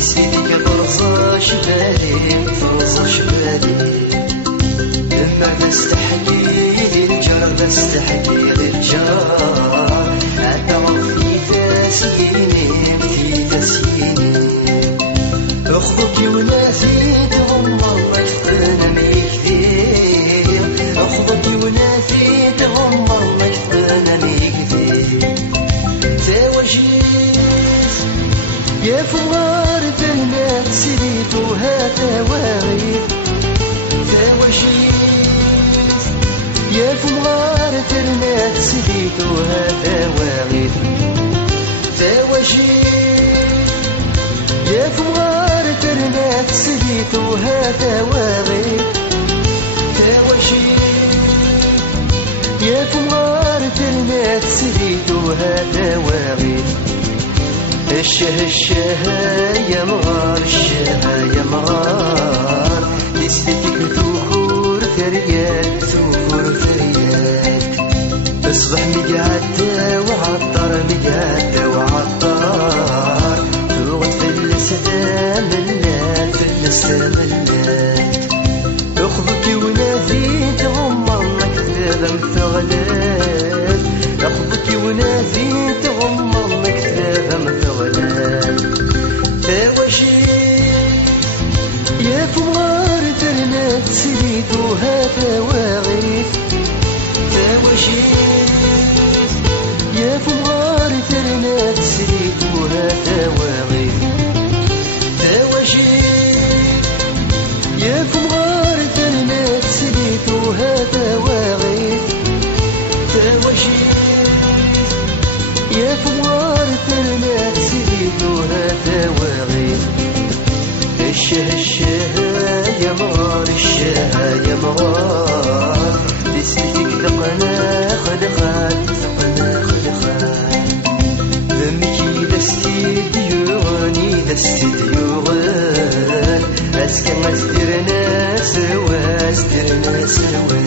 سيدك ترزاش بالي ترزاش بالي لما بستحكي للجار بستحكي للجار أتعرف في تسييني في تسييني أخوك وناسيتهم الله يفقنا ميكثير أخوك وناسيتهم الله يفقنا ميكثير تواجيس يا فوار ترنات سيدوها تواغيث تواجيس يا فوار ترنات سيدوها تواغيث تواجيس يا فوار ترنات سيدوها تواغيث تواجيس يا فوار ترنات سيدوها تواغيث الشه يا مغار الشه يا مغار نسيتك ثوخور ثريات ثوخور ثريات اصبح مقعد وعطر مقعد وعطر توغد في السدام اللات في السدام اللات اخذك ونافيت غمرك ثلاثة مثغلات اخذك ونافيت غمرك ثلاثة مثغلات تواجيس يا فوار ترنات سيدوها تواغيث تواجيس يا فوار ترنات سيدوها تواغيث تواجيس يا فوار ترنات سيدوها تواغيث تواجيس يا فوار ترنات سيدوها تواغيث الشه يا مغار الشه يا مغار بسمتك ثقنا خلخات ثقنا خلخات ذمكي دستي ديوغني دستي ديوغن أسكن أسترنا سوا أسترنا سوا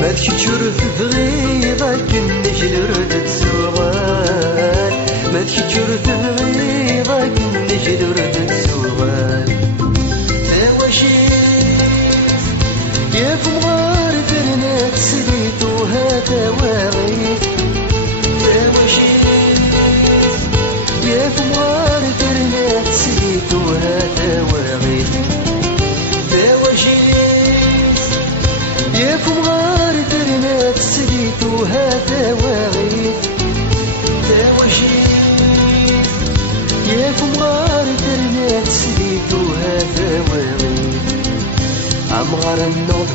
ما تكتشر في بغيضك النجل ردت سوغان ما تكتشر في بغيضك النجل ردت سوغان تواجيس يا فوار ترنات سيدوها تواغيث تواجيس يا فوار ترنات سيدوها تواغيث تواجيس يا فوار ترنات سيدوها تواغيث تواجيس يا فوار ترنات سيدوها تواغيث عمغار النوض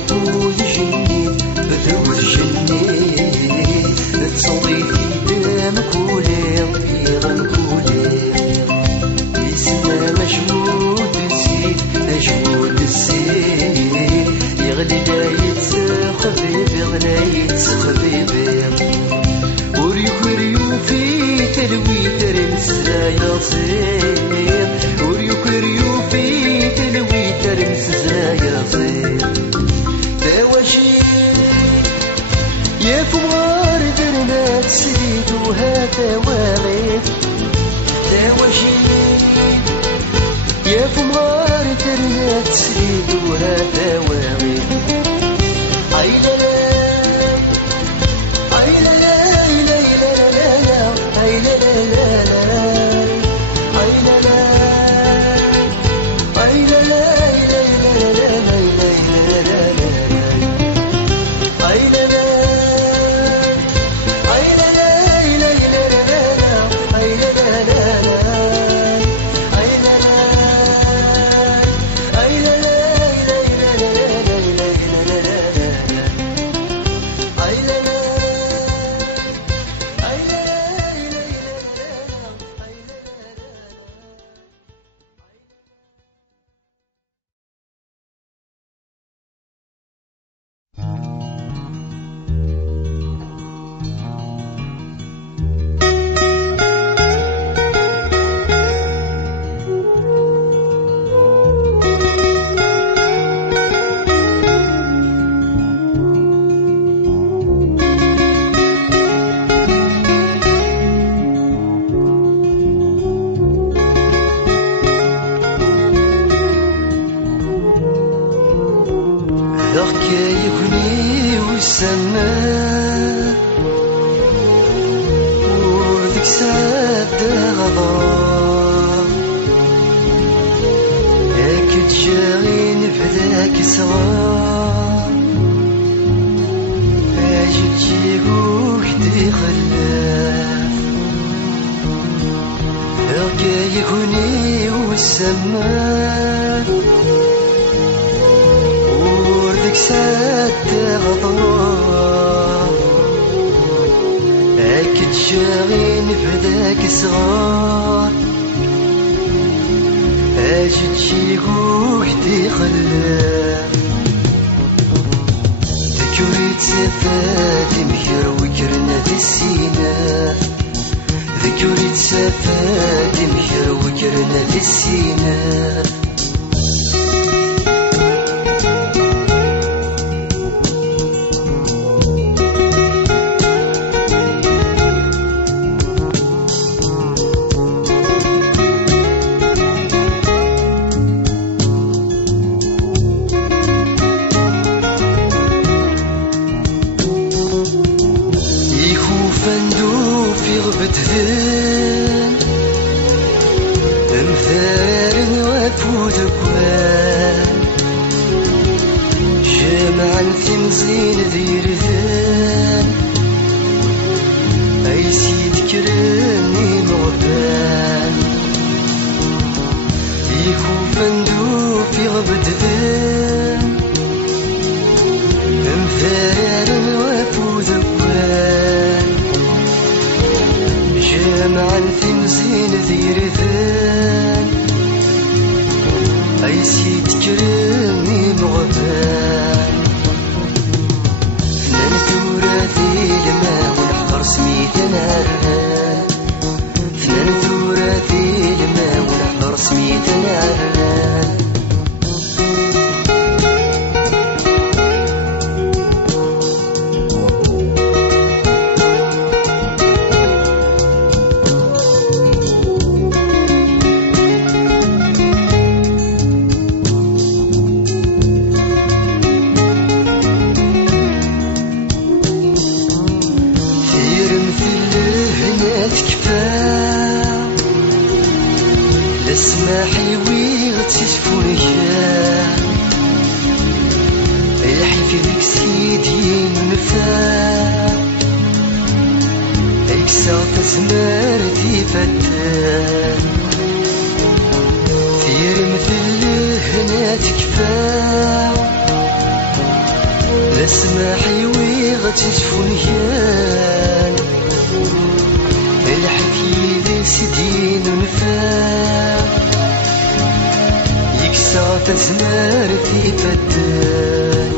جني بدور جني تصلي في دم كولي يغن كولي يسمى مجهود الزيت مجهود الزيت يغلي لا يتسخبيب يغلى يتسخبيب وريو في تلوي ترمس لا يصير وريو في تلوي ترمس لا يصير تواجيس يا فوار ترنات سيدوها تواغيث تواجيس يا فوار ترنات سيدوها تواغيث عيلا صغار أجد جيبوك دي خلاف أرقى يكوني والسماء وردك ساد غضوار أكد شاغين فداك صغار أجد شيقوك دي خلاف ذكريت سفاتي مكر وكرنا دي السيناف ذكريت سفاتي مكر وكرنا دي السيناف بتذن امثال وفوز كوان جمعا ثمزين ذير ذن اي سيد كرني مغفان يكو فندو في غبت ذن امثال وفوز كوان جمعا ثمزين ذير ذان أي سيد كرمي مغفان فنان ثوراتي لما ونحضر سميتنا عران فنان ثوراتي لما ونحضر سميتنا عران اسمحي ويغتشفونك الحي في ذيك سيدي منفا ايك ساعة زمارتي فتان ثير مثل هنا تكفى اسمحي ويغتشفونك الحي في ذيك سيدي منفا ساعة زمارتي فتان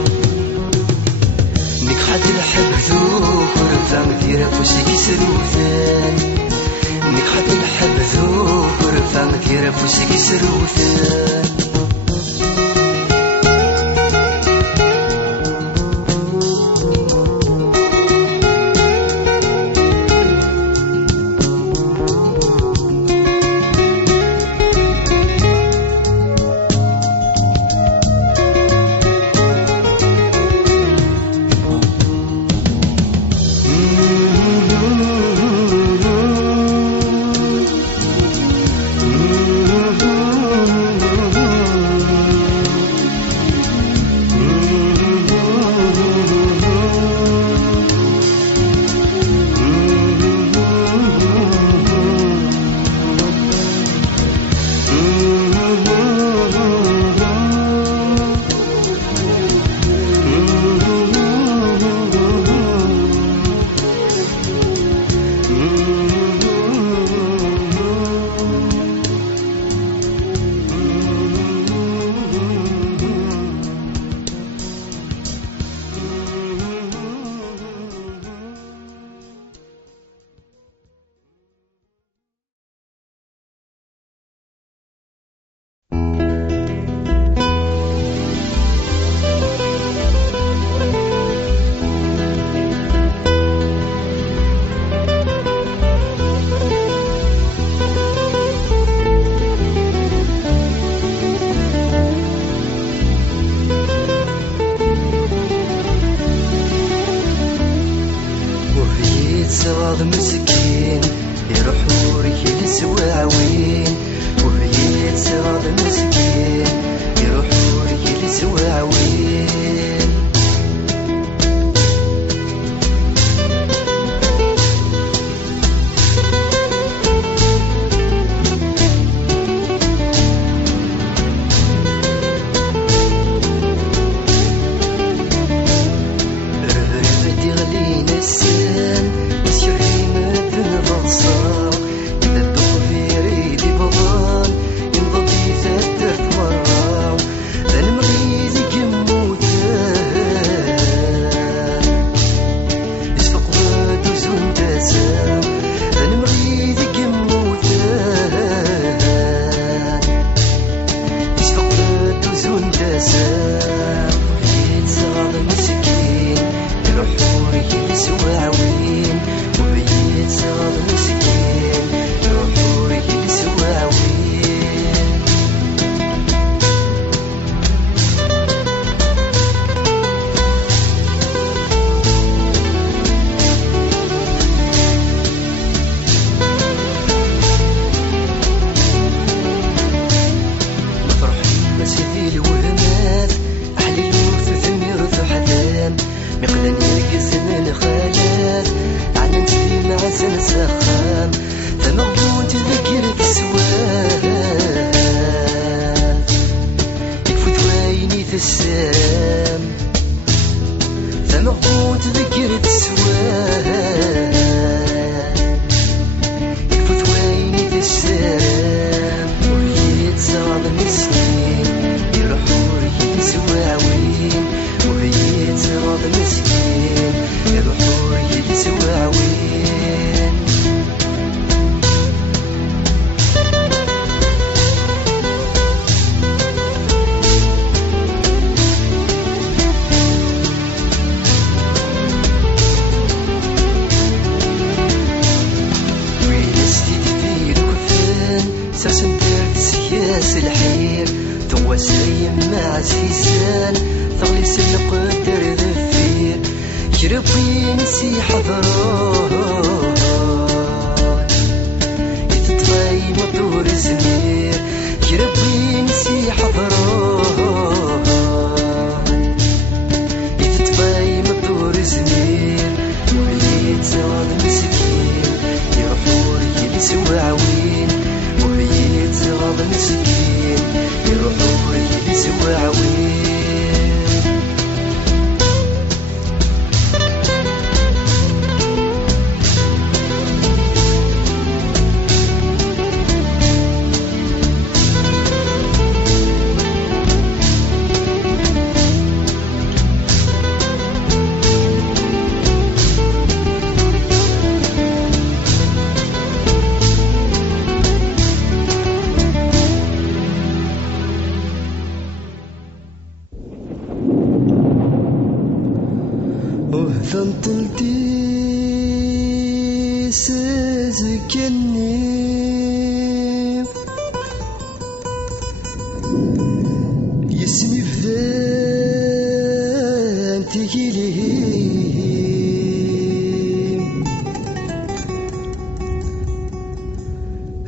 نك حد الحب ذوك ورفع مثيرة فوسك سروثان نك حد الحب ذوك ورفع مثيرة فوسك سروثان سواد مسكين يروح وريك لسواعوين وهي سواد مسكين يروح وريك سواعوين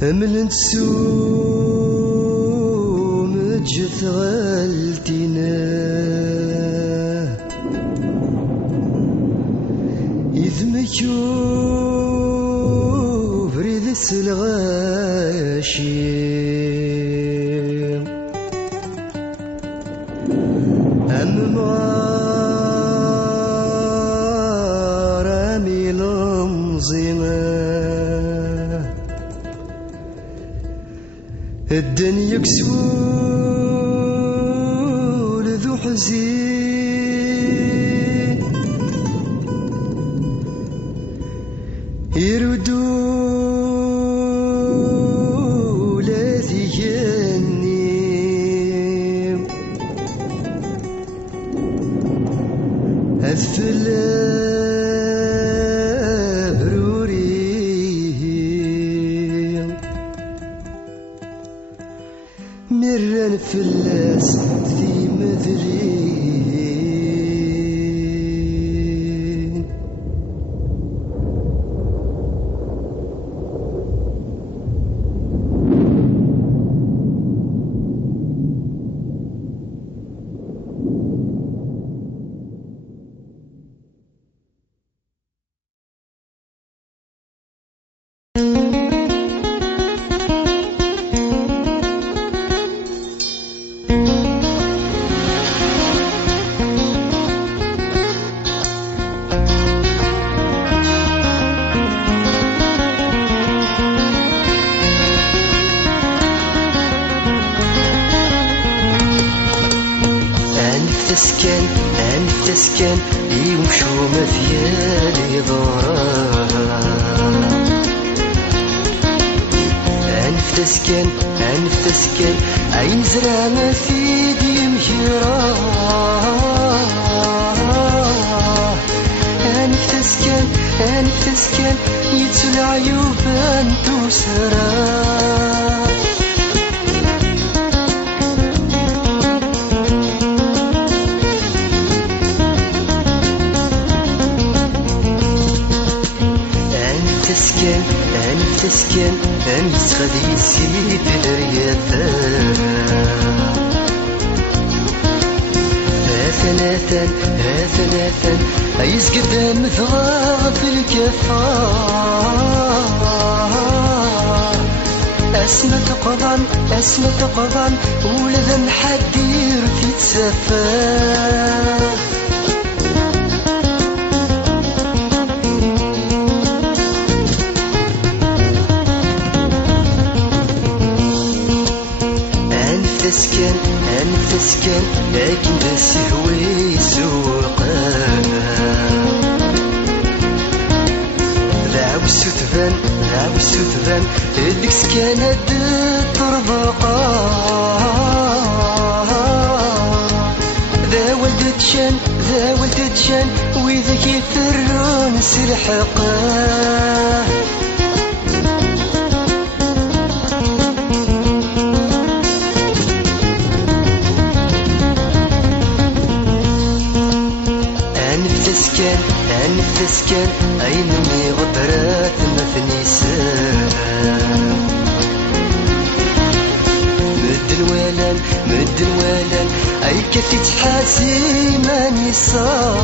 أملنت سوم جث غالتنا إذ مكوب ريذ السلغاشي أمرامي لمزمة الدنيا كسول ذو حزين يردوا لاذي جنيم أثفل مرن فلاس ذي مذلين أنفتسكن يمشو مذيالي ضرا أنفتسكن عين زرامة في دي مجرا أنفتسكن يتسو العيوب أنتو سرا أنفتسكن أم يسخدي يسيب الرياثا ثلاثا أيز قدام ثغاغ في الكفا أسمى تقضان ولا ذا محدير في تسفا أنفتسكن لكن بس هوي سوقا ذا وسوتفان ذيك سكانة تربقا ذا ولدتشان وإذا كيفرون سلحقا أنفتسكن أينمي غبرات مثنيسان مد الوالان أي كثي تحاسي ماني صار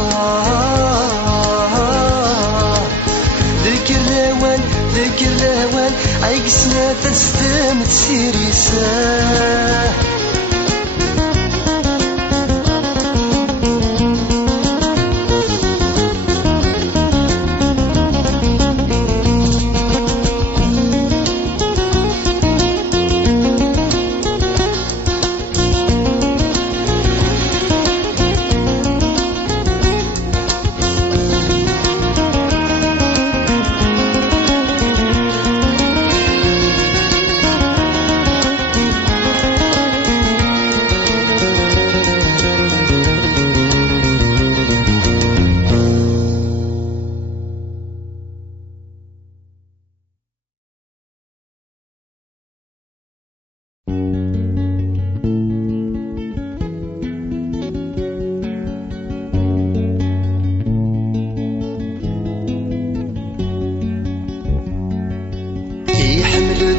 ذيك الروان أي قسنا تستم تسيري ساه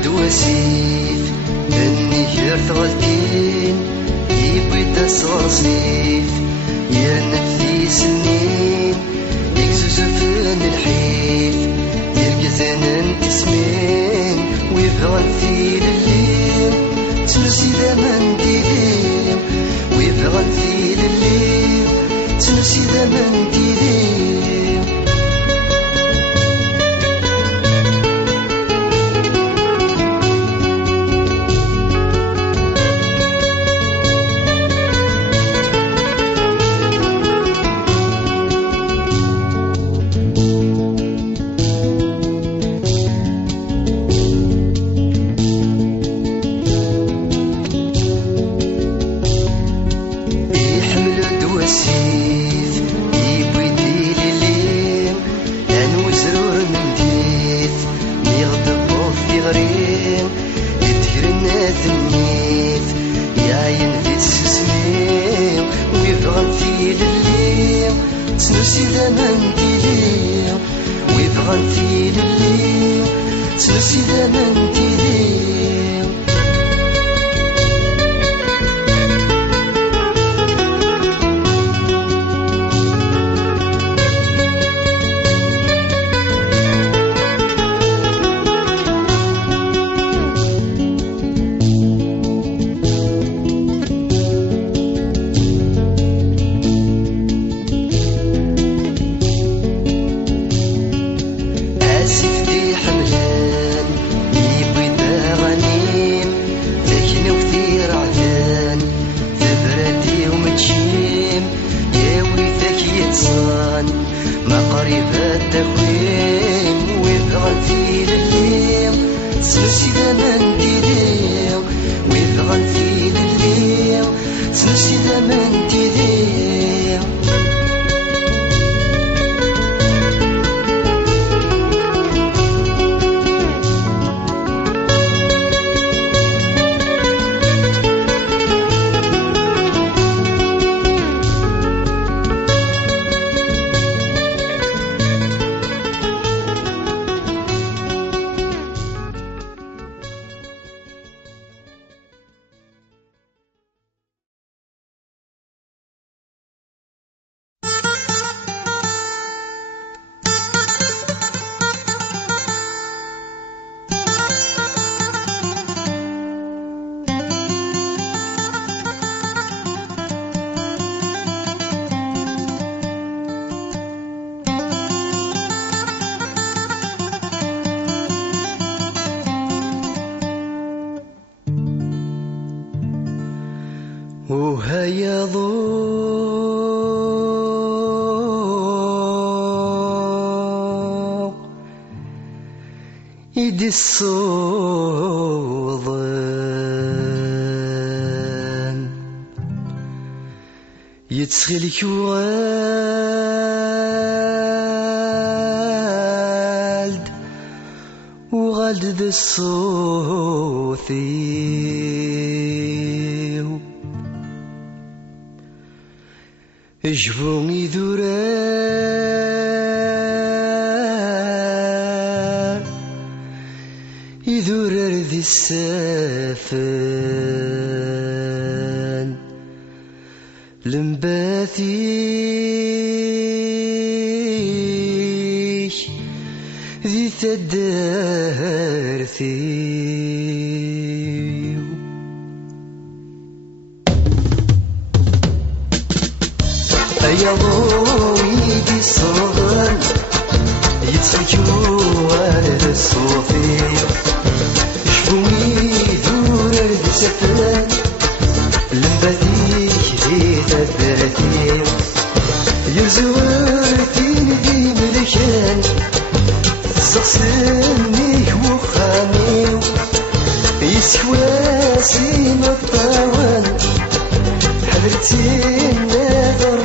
دواسيف النهر ثغلتين يبيد صاصيف يرنف في سنين يكزوزفن الحيف يرقزن تسمين ويبغن في الليل تنسي ذمن ديديم ويبغن في الليل تنسي ذمن ديديم تنسي ذمن تيديم آسف دي حملان يبغي داغن وهيا ضوء يدي الصوضان يتسخلك وغالد ذا الصوثي جفوني يذرر ذي السافن لمباثيش ذي ثدارثي يا ضوي دي الصغر يتسكوا على الصوفي شفوني ذور ردي سفلان لمباديك دي تدرتي يرزورتين دي ملكان تسخسني وخامي يسكواسي مطاوان حضرتي النظر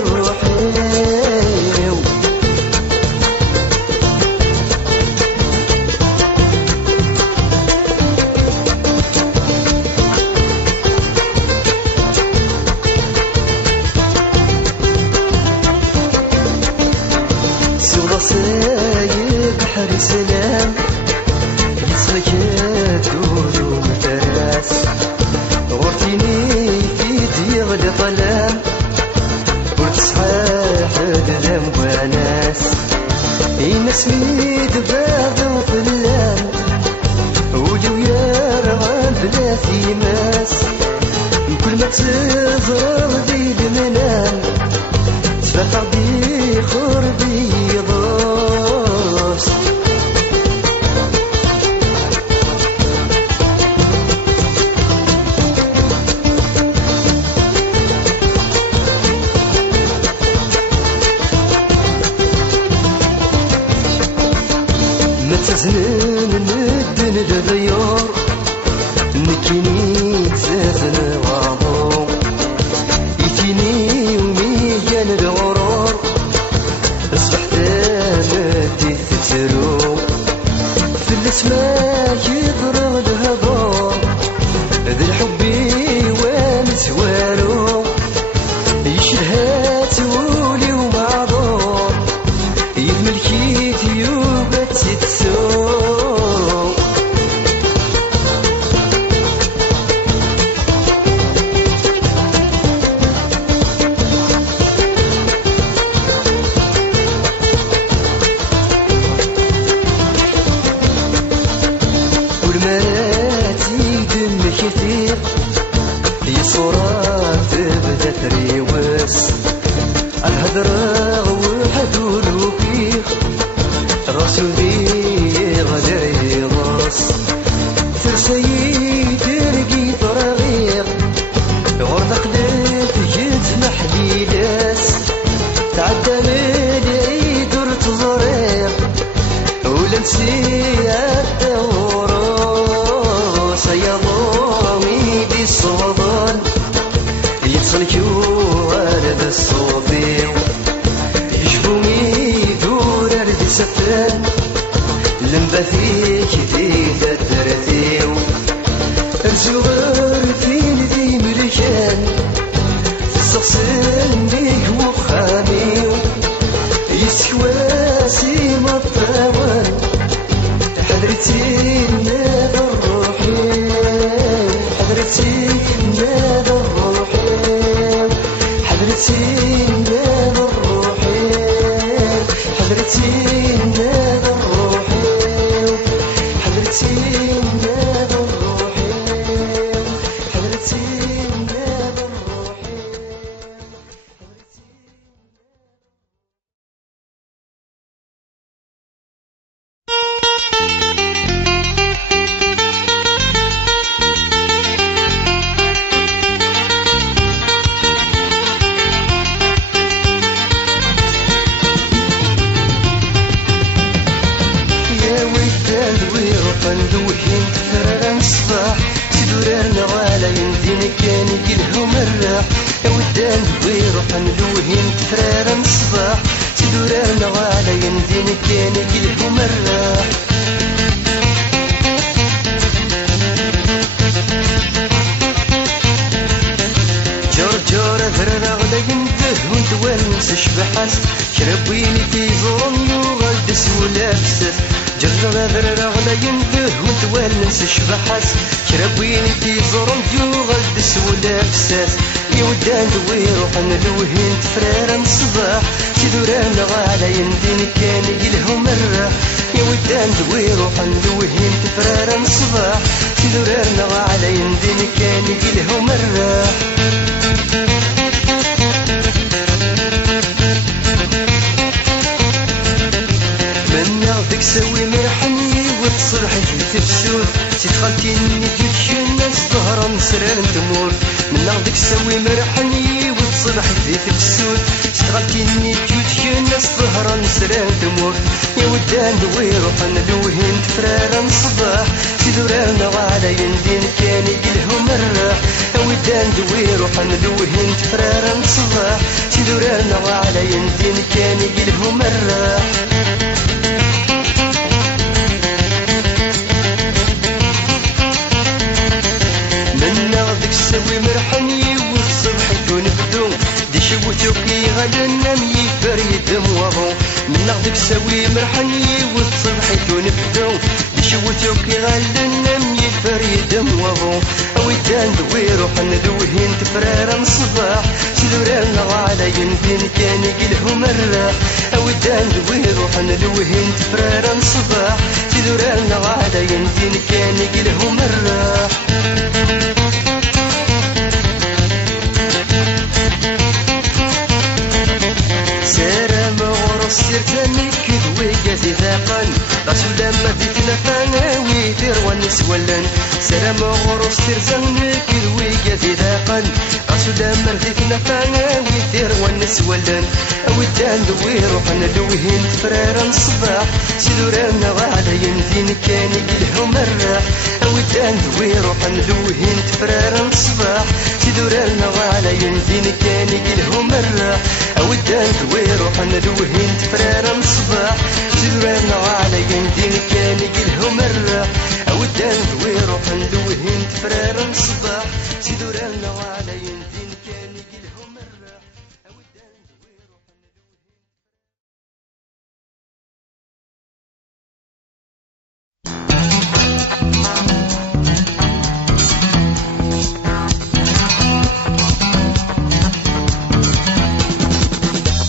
سايب بحر سلام يصلك دور ومتراس غرتيني في ديغ ظلام وتصحى حد وناس ينس ميد باب وفلام ولو يرغب بلا ثيماس كل ما تزرغ ذي المنام تفرق بي خربي متزنن ندن الغيار نكيني تزازن غاضو يتيني وميان الغرار اصبحت مدي تترو في الاسماء يضرب الهضار ذي الحبي ومزوارو يشرهات ولي ومعذور يملكيت يوبت تتسوق والمراتي دم كثير يصورات تبدا تريوس الهدرة وحدو الوكيخ رسولي غداي راس فرسي ترقي طريق غرد قلت جيت محليلاس تعدى العيد ورتزريق ولا نسي الدوراس يا ضامي دي الصوضان يتصلكوا على ذا الصوفي يجبوني دور ردي سفران لمباثيك ذي تدرتيو الزغر فين ذي ملكان تسخسني وخامي يسكواسي مطاوان حضرتي النظر روحي حضرتي النظر روحي حضرتي النظر روحي حضرتي النظر روحي حضرتي النظر روحي سدورنا على يمدين كان يقلهم الراح ودان ويروح نلوهين تفرار الصباح سدورنا على يمدين كان يقلهم الراح جور ذرنا غدا ينده وانت شبحاس شربيني في زورن يوغل دسولا بساس جر ذرنا غدا ينده وانت شبحاس شربيني في زورن يوغل دسولا بساس يودان ويروح نلوهين تفرار الصباح سدورنا على يمدين كان يلهم الراح يودان ويروح نلوهين تفرار الصباح سدورنا على يمدين كان يلهم الراح ديك سوي مرحني وتصبحي في تفسود سيت خالتيني تجي الناس ظهرا مسرار تموت من ديك سوي مرحني وتصبحي في تفسود سيت خالتيني تجي الناس ظهرا مسرار تموت يا ودان ويروح ندوهين تفرار الصباح سيدورنا على يندين كان يقلهم الراح يا ودان ويروح ندوهين تفرار الصباح سيدورنا على يندين كان يقلهم الراح سوي مرحني والصبح يكون بدون دي شوتوكي غدا نمي فريد موضو من نغدك سوي مرحني والصبح يكون بدون دي شوتوكي غدا نمي فريد موضو اويتان دويروح ندوهين تفرار الصباح سدورنا على يمدين كان يقلهم الراح اويتان دويروح ندوهين تفرار الصباح سدورنا على يمدين كان يقلهم الراح سيرتني كذوي قازي ذاقا رسول لما ديتنا فاناوي ثروة نسولن سلام غروس سيرتني كذوي قازي ذاقا رسول لما ديتنا فاناوي ثروة نسولن ودان دوي روحنا لوهين تفرار الصباح سدورنا على يمدين كان يقلهم الراح ودان دوي روحنا لوهين تفرار الصباح سدورنا على يمدين كان يقلهم الراح ودان دوي روحنا لوهين تفرار الصباح سدورنا على يمدين كان يقلهم الراح ودان دوي روحنا لوهين تفرار الصباح سدورنا على يمدين كان يقلهم الراح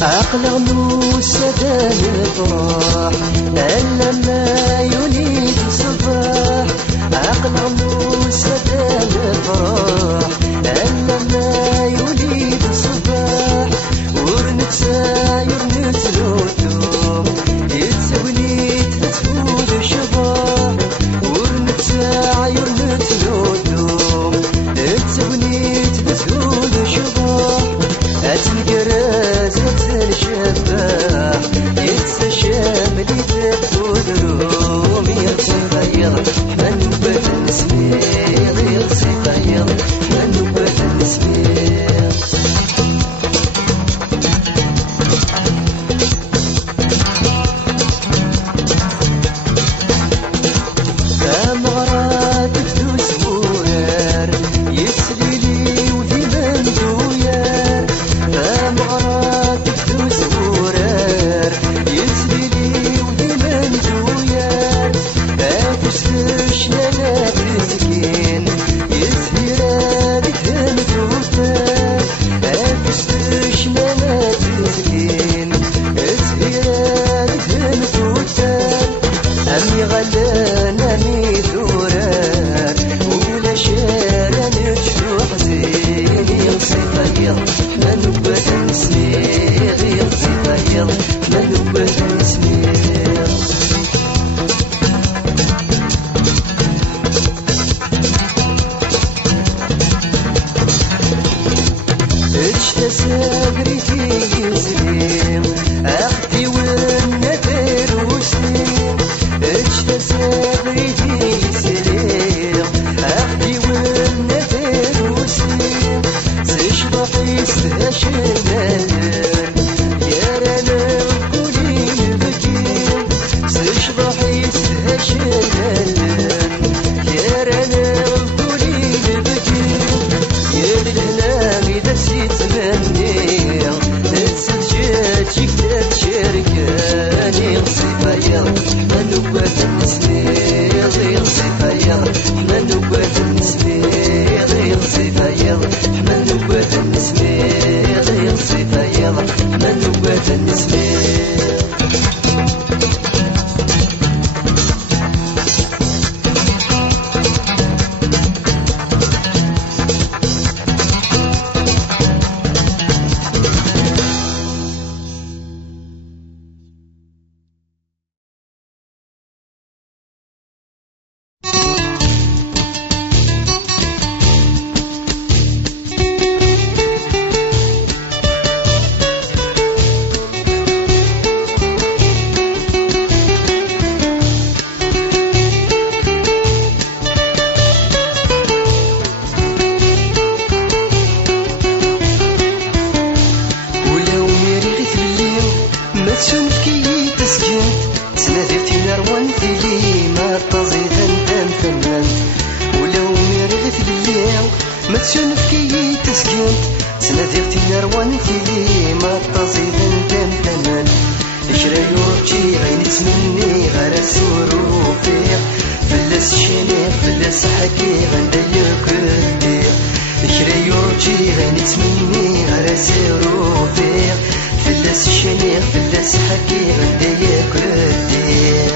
عقل موسى دان الفرح ألا ما يوليد صباح عقل موسى دان الفرح ألا ما يوليد صباح ورنتسا يرنتلوتو يتسوني تتفود شباح ورنتسا يرنتلوتو يتسوني تتفود شباح أتنقرز الشباح يتسشام لي تفودروم يغير من بات النسمير يغير من بات النسمير كامغرات فلوس ورار يتسليلي وفي مندويار كامغرات فلوس ورار يتسليلي وفي مندويار أفسرش لنا تسكين يتهيرادك همدوتار أفسرش لنا تسكين يتهيرادك همدوتار أمي غلان أمي ثورار ولا شارع نجروح زين يغسي خير ما نبات نسمير يغسي خير ما نبات نسمير اجتسابري تيزليم أختي والنذر وسليم اجتسابري تيزليم أختي والنذر ما تشنفكي تسكنت سنادير تنروان تيلي ما تزيد ندم تمن إشرا يورجي غين تمني غير سوروفي فلس شنيخ فلس حكي غندا يكدي إشرا يورجي غين تمني غير سوروفي فلس شنيخ فلس حكي غندا يكدي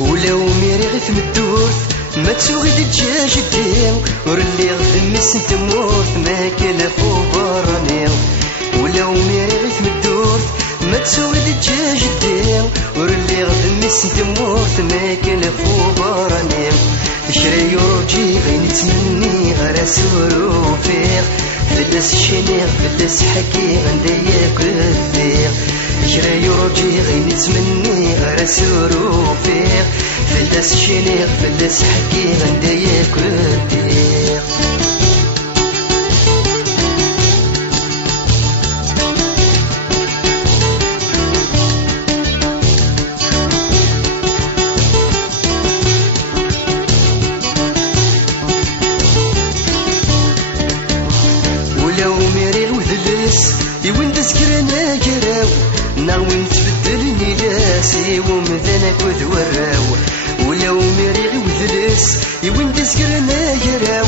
ولو ميري غيث مدورث ما تسوغي دجاج الدين ورلي غثمس تمورث ما كلفو براني ولو ميري غيث مدورث ما تسوغي دجاج الدين ورلي غثمس تمورث ما كلفو براني شري يورجي غين تمني غير سوروفيغ فلس شنيغ فلس حكي غندا ياكديغ شري يورجي غين تمني غير سوروفيغ فلس شنيغ فلس حكي غندا ياكديغ يوين تسكرنا جراو ناوي تبدلني لاسي ومذنك وذوراو ولو مريغ وذلس يوين تسكرنا جراو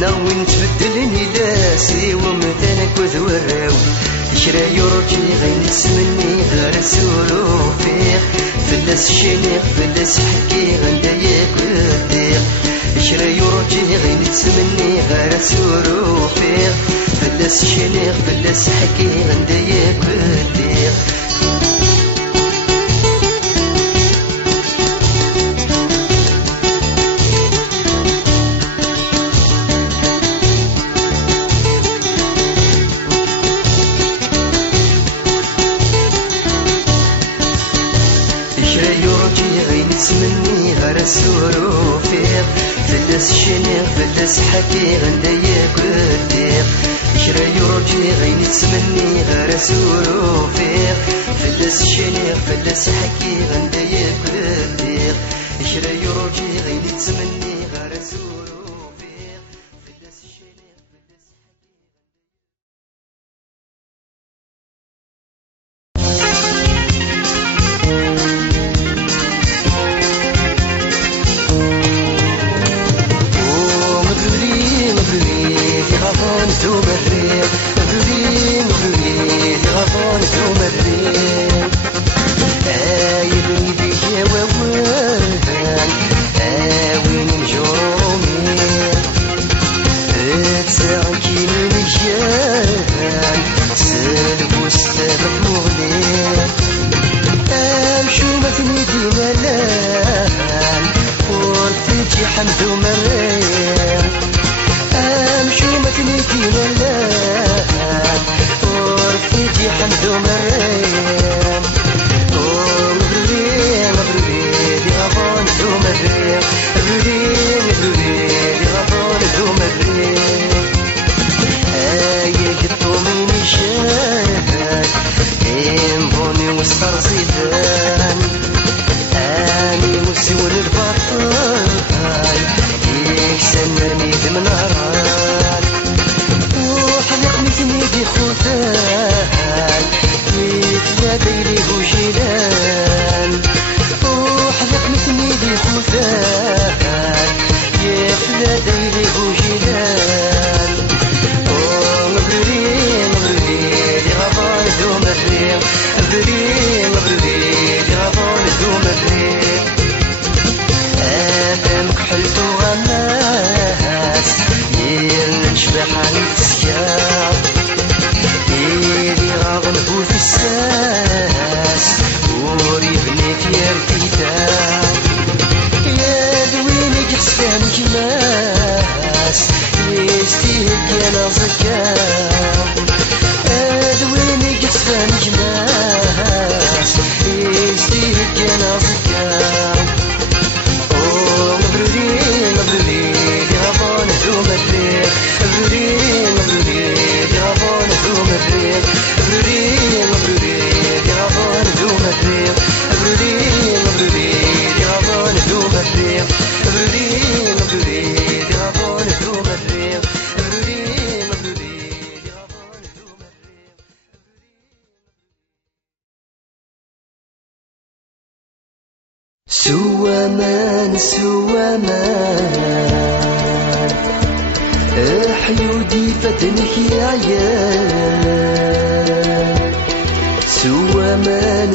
ناوي تبدلني لاسي ومذنك وذوراو شرا يورجي غين تسمني غير سوروفيغ فلس شنيغ فلس حكي غندا ياكديغ شرا يورجي غين تسمني غير سوروفيغ فلس شنيغ فلس حكي غندا ياكديغ تسمني غير سوروفيغ فلس شنيغ فلس حكي غندا ياكديغ شرا يورجي غين تسمني غير سوروفيغ فلس شنيغ فلس حكي غندا ياكديغ شرا يورجي غين تسمني غير سوروفيغ فلس شنيغ فلس حمد ومريم امشي مثنيتينا اللان ورفيتي حمد ومريم ومبرلين مبرلين غفون ومريم مبرلين مبرلين غفون ومريم ايه قطوميني شاد بوني وسطر زيدان اني مسيون البطل يكسنني بمنارات وحلق مثني خوثان يتلادي لي وجيلان وحلق مثني خوثان يتلادي لي وجيلان ومبرلين مبرلين غفان ذو مريم مبرلين مبرلين غفان ذو مريم كحلت وغماس يرنشبح عن التسكار إيدي غاضن بوث الساس وريبني في ارتداد يا دويني قحسفان جماس يستيهك انا زكام دويني قحسفان جماس يستيهك انا زكام مبرلين مبرلين سوامان حيودي فتنك يا عيال سوامان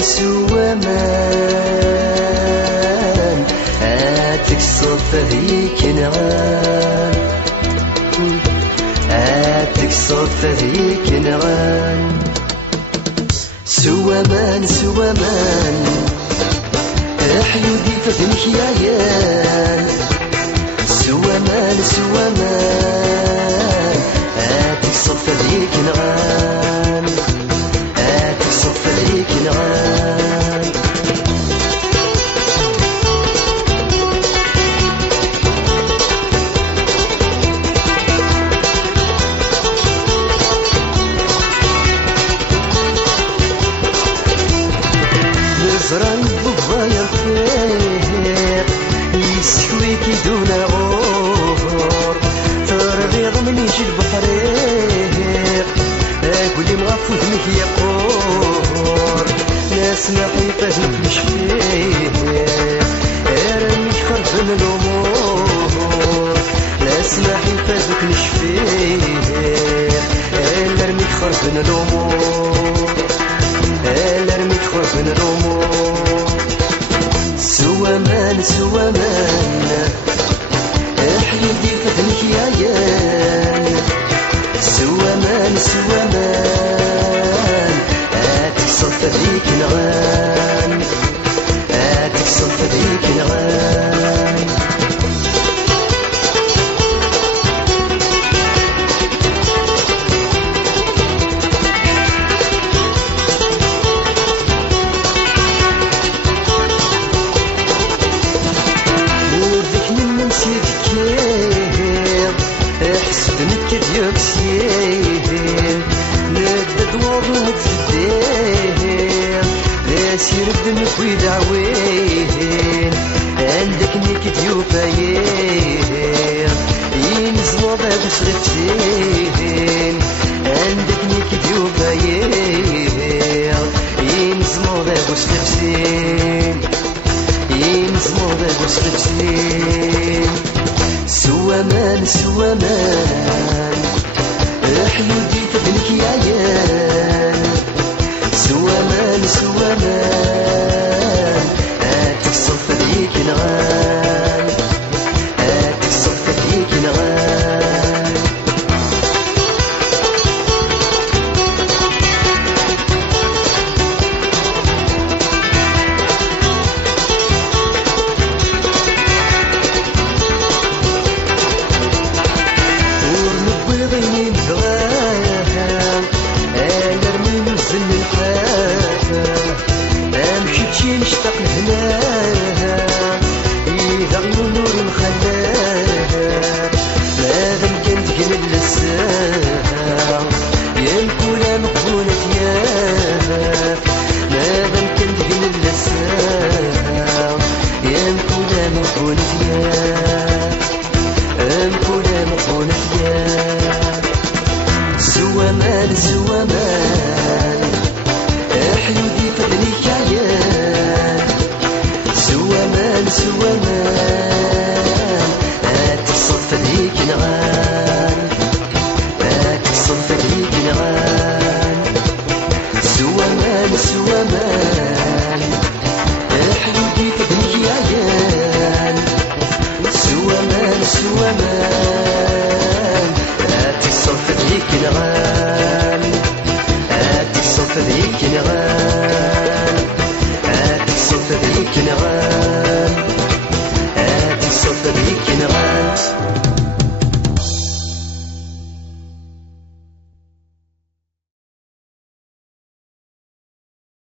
هاتك الصدفة ذيك نغان هاتك الصدفة ذيك نغان سوامان حيودي فتنك يا عيال سوامان هاتك الصدفة ذيك نغان هاتك الصدفة ذيك نغان نزران بضايا الخير يسكويك دون غور تربيض من يجي البحريق قولي مغفوت منك يقور ناس نحيفة مش فيه ارميك خربن الامور ناس نحيفة مش فيه ارميك خربن الامور ارميك خربن الامور سوامان حيودي فتنك يا عيال سوامان هاتك الصدفة ذيك نغان هاتك الصدفة ذيك نغان يكسير ندد وضو تفدير ناسير الدنك ويدعوين عندك نيك ديوفاير ينزلوا باب سغتين عندك نيك ديوفاير ينزلوا باب سغتين ينزلوا باب سغتين سوامان حيودي فتنك يا عيال سوامان هاتك الصدفة ذيك نغان هاتك الصدفة ذيك نغان نشتاق لهناها إذا عيون نور مخلاها مادام كان تقلب للساعة ينكولا مقبولة ياها مادام كان تقلب للساعة ينكولا مقبولة ياها ينكولا مقبولة ياها سوامان حيودي فتنك يا عيال سوامان هاتك الصدفة ذيك نغان هاتك الصدفة ذيك نغان سوامان حيودي فتنك يا عيال سوامان هاتك الصدفة ذيك نغان هاتك الصدفة ذيك نغان هاتك الصدفة ذيك نغان